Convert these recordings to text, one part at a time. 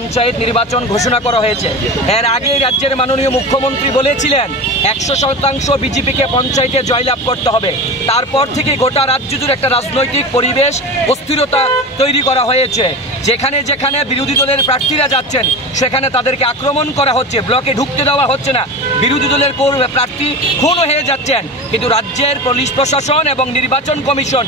পঞ্চায়েত নির্বাচন ঘোষণা করা হয়েছে। এর আগে রাজ্যের মাননীয় মুখ্যমন্ত্রী বলেছিলেন 100% বিজেপিকে পঞ্চায়েতে জয়লাভ করতে হবে। তারপর থেকে গোটা রাজ্য জুড়ে একটা রাজনৈতিক পরিবেশ অস্থিরতা তৈরি করা হয়েছে। যেখানে যেখানে বিরোধী দলের প্রার্থীরা যাচ্ছেন সেখানে তাদেরকে আক্রমণ করা হচ্ছে, ব্লকে ঢুকতে দেওয়া হচ্ছে না, বিরোধী দলের প্রার্থী খুন হয়ে যাচ্ছেন। কিন্তু রাজ্যের পুলিশ প্রশাসন এবং নির্বাচন কমিশন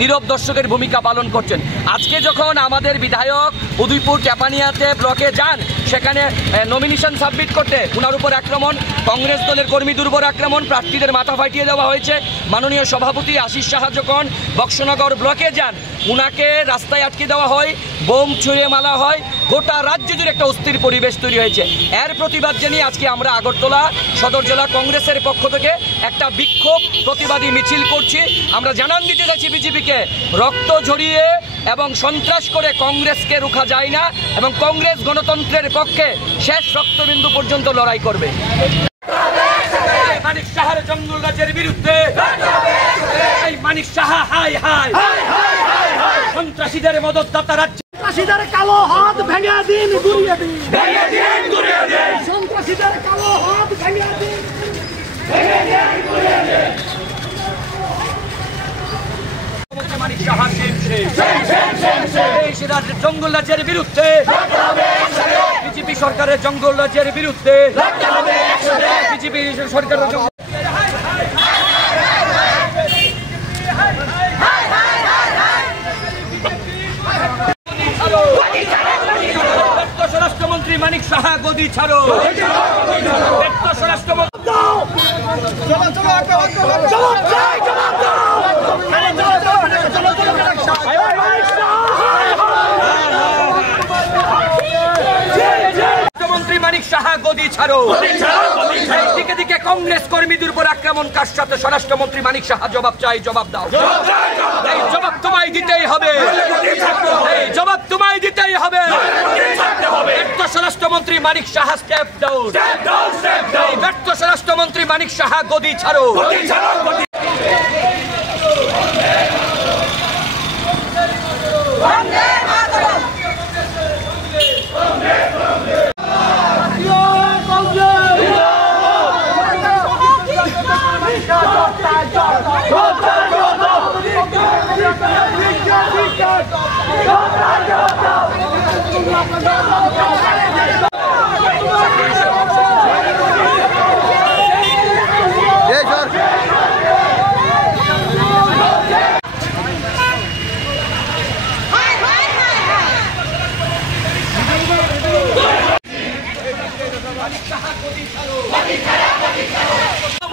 নীরব দর্শকের ভূমিকা পালন করছেন। আজকে যখন আমাদের বিধায়ক উদয়পুর টেপানিয়াতে ব্লকে যান, সেখানে নমিনেশন সাবমিট করতে ওনার উপর আক্রমণ, কংগ্রেস দলের কর্মী দুর্বর আক্রমণ, প্রার্থীদের মাথা ফাটিয়ে দেওয়া হয়েছে। মাননীয় সভাপতি আশিস সাহা যখন বক্সনগর ব্লকে যান, উনাকে রাস্তায় আটকে দেওয়া হয়, বোম ছুঁড়ে মারা হয়, গোটা রাজ্য জুড়ে একটা অস্থির পরিবেশ তৈরি হয়েছে। এর প্রতিবাদ জানিয়ে আজকে আমরা আগরতলা সদর জেলা কংগ্রেসের পক্ষ থেকে একটা বিক্ষোভ প্রতিবাদী মিছিল করছি। আমরা জানান দিতে চাইছি বিজেপিকে, রক্ত ঝরিয়ে এবং সন্ত্রাস করে কংগ্রেসকে রুখা যায় না এবং কংগ্রেস গণতন্ত্রের পক্ষে শেষ রক্তবিন্দু পর্যন্ত লড়াই করবে। মানিক সাহার জঙ্গল রাজের বিরুদ্ধে মানিক সাহা হাই হাই, সন্ত্রাসীদের মদতদাতা রাজ্য, সন্ত্রাসীদের কালো হাত ভেঙে দিন, গুড়িয়ে দিন, সন্ত্রাসীদের কালো হাত ভেঙে দিন, মানিক সাহা জঙ্গল রাজ্যের বিরুদ্ধে, বিজেপি সরকারের জঙ্গল রাজ্যের বিরুদ্ধে, বিজেপি সরকারের স্বরাষ্ট্রমন্ত্রী মানিক সাহা গদি ছাড়ো, স্বরাষ্ট্রমন্ত্রী মানিক সাহা গদি ছাড়ো। দিকে দিকে কংগ্রেস কর্মীদের উপর আক্রমণ কার সাথে? স্বরাষ্ট্রমন্ত্রী মানিক সাহা জবাব চাই, জবাব দাও। এই জবাব তোমায় দিতেই হবে, এই জবাব তোমায় দিতেই হবে। স্বরাষ্ট্রমন্ত্রী মানিক সাহা স্টেপ ডাউন, ব্যর্থ স্বরাষ্ট্রমন্ত্রী মানিক সাহা গদি ছাড়ো।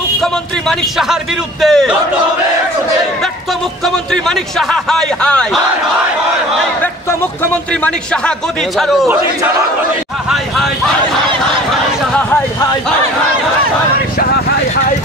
মুখ্যমন্ত্রী মানিক সাহার বিরুদ্ধে ব্যর্থ মুখ্যমন্ত্রী মানিক সাহা হাই হাই, ব্যর্থ মুখ্যমন্ত্রী মানিক সাহা গদি ছাড়ো। High high Saha high high, Saha high high.